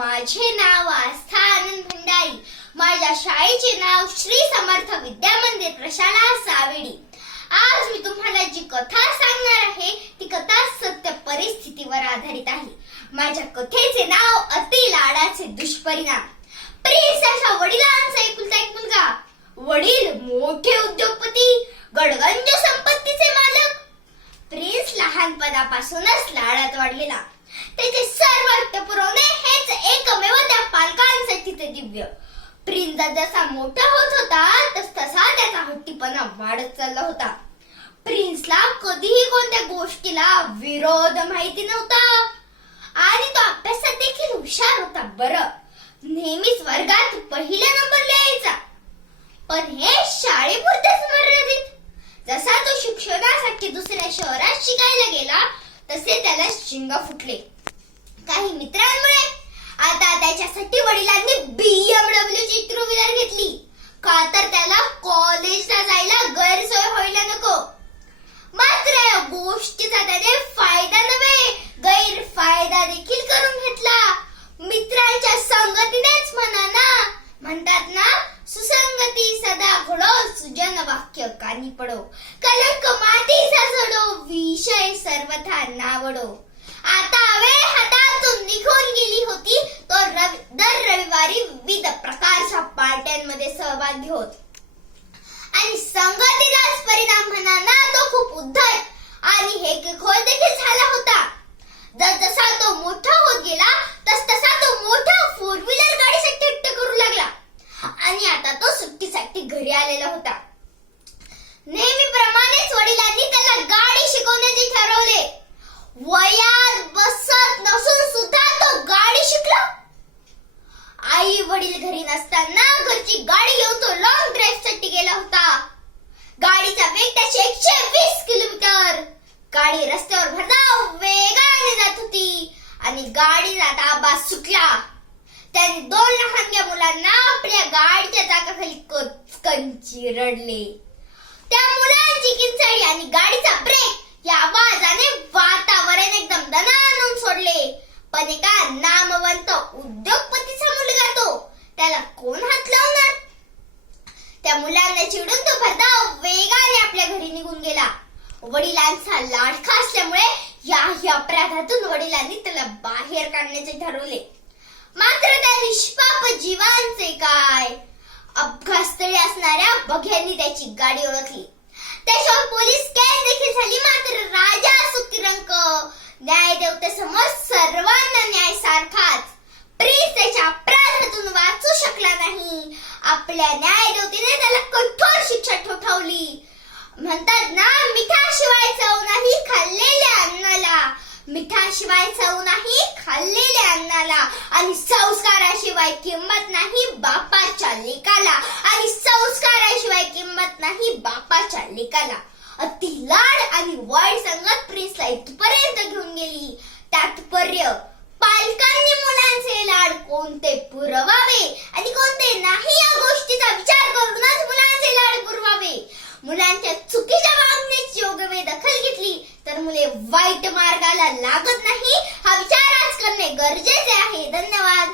माझे नाव आस्था आनंद भंडारी. माझ्या शाळेचे नाव श्री समर्थ विद्या मंदिर प्रशाला सावेडी. आज मी तुम्हाला जी कथा सांगणार आहे ती कथा सत्य परिस्थितीवर आधारित आहे. माझ्या कथेचे नाव अति लाडाचे दुष्परिणाम. प्रिन्सच्या वडिलांचा एकुलता एक मुलगा. वडील मोठे उद्योगपती, गडगंज संपत्तीचे मालक. प्रिन्स लहानपणापासूनच लाडात वाढलेला. त्याचे सर्व हट्ट पुरवणे हेच एकमेव त्या पालकांसाठी ते दिव्य. प्रिन्स जसा मोठा होत होता तसा त्याचा हट्टीपणा वाढत चालला होता. प्रिन्सला कधीही कोणत्या गोष्टीला विरोध माहिती नव्हता आणि तो अभ्यासात देखील हुशार होता. बरं, नेहमीच वर्गात पहिल्या नंबरला यायचा. पण हे शाळेपुरतेच मर्यादित. जसा तो शिक्षणासाठी दुसऱ्या शहरात शिकायला गेला तसे त्याला शिंगा फुटले. काही मित्रांमुळे आता त्याच्यासाठी वडिलांनी BMW ची टू व्हीलर घेतली. का तर त्याला कॉलेजला जायला गैरसोय व्हायला नको. मात्र या गोष्टीचा त्याने फायदा नव्हे गैरफायदा देखील करून घेतला. मित्रांच्या संगतीनेच म्हणतात ना, सुसंगती सदा घडो, सुजन वाक्य कानी पडो, कलंक मातीचा जडो, विषय सर्वथा नावडो. आता वेळ हातातून निघून गेली होती. तो दर रविवारी विविध प्रकारच्या पार्ट्यांमध्ये सहभागी होत आणि संगतीचाच परिणाम म्हणा तो खूप उद्धट आणि हेकेखोर देखील झाला होता. जसा तो मोठा होत गेला तसा तो मोठा फोर व्हीलर गाडीसाठी हट्ट करू लागला आणि आता तो सुट्टीसाठी घरी आलेला होता. नेहमीप्रमाणेच वडिलांनी त्याला गाडी शिकवण्याचे ठरवले. वयात बसत नसून सुद्धा तो गाडी शिकला. आई वडील घरी नसताना घरची गाडी घेऊन तो लॉंग ड्राईव्ह साठी गेला होता. गाडीचा वेग त्याचे 120 किलोमीटर. गाडी रस्त्यावर भरधाव वेगाने जात होती आणि गाडीचा ताबा सुटला. त्याने 2 लहानग्या मुलांना आपल्या गाडीच्या चाकाखाली कंची रडले. त्या मुलांची किंचाळी आणि गाडीचा ब्रेक या आवाजाने वातावरण एकदम दणाणून सोडले. पण एका नामवंत उद्योगपतीचा मुलगा तो, त्याला कोण हात लावणार? त्या मुलांना चिडून तो भरधाव वेगाने आपल्या घरी निघून गेला. वडिलांचा लाडका असल्यामुळे या अपराधातून वडिलांनी त्याला बाहेर काढण्याचे ठरवले. मात्र त्या निष्पाप जीवांचे काय? अपघातस्थळी असणाऱ्या बघ्यांनी त्याची गाडी ओळखली. त्याच्यावर पोलीस केस देखील झाली. मात्र राजा सुखीरंक न्यायदेवतेसमोर सर्वांना न्याय सारखाच. प्रिन्स त्याच्या अपराधातून वाचू शकला नाही. आपल्या न्यायदेवतेने त्याला कठोर शिक्षा ठोठावली. म्हणतात ना, मिठाशिवाय चव नाही खाल्लेल्या अन्नाला. मिठाशिवाय चव नाही खाल्लेल्या अन्नाला आणि संस्काराशिवाय किंमत नाही बापाच्या लेकाला. आणि संस्काराशिवाय किंमत नाही बापाच्या लेकाला. अति लाड आणि वाईट संगत प्रिन्सला इथपर्यंत घेऊन गेली. तात्पर्य, पालकांनी मुलांचे लाड कोणते पुरवावे आणि कोणते नाही या गोष्टीचा विचार करूनच मुलांचे लाड पुरवावे. मुलांच्या चुकीच्या वागण्याची योग्य वेळ दखल घेतली तर मुले वाईट मार्गाला लागत नाही हा विचार आज करणे गरजेचे आहे. धन्यवाद.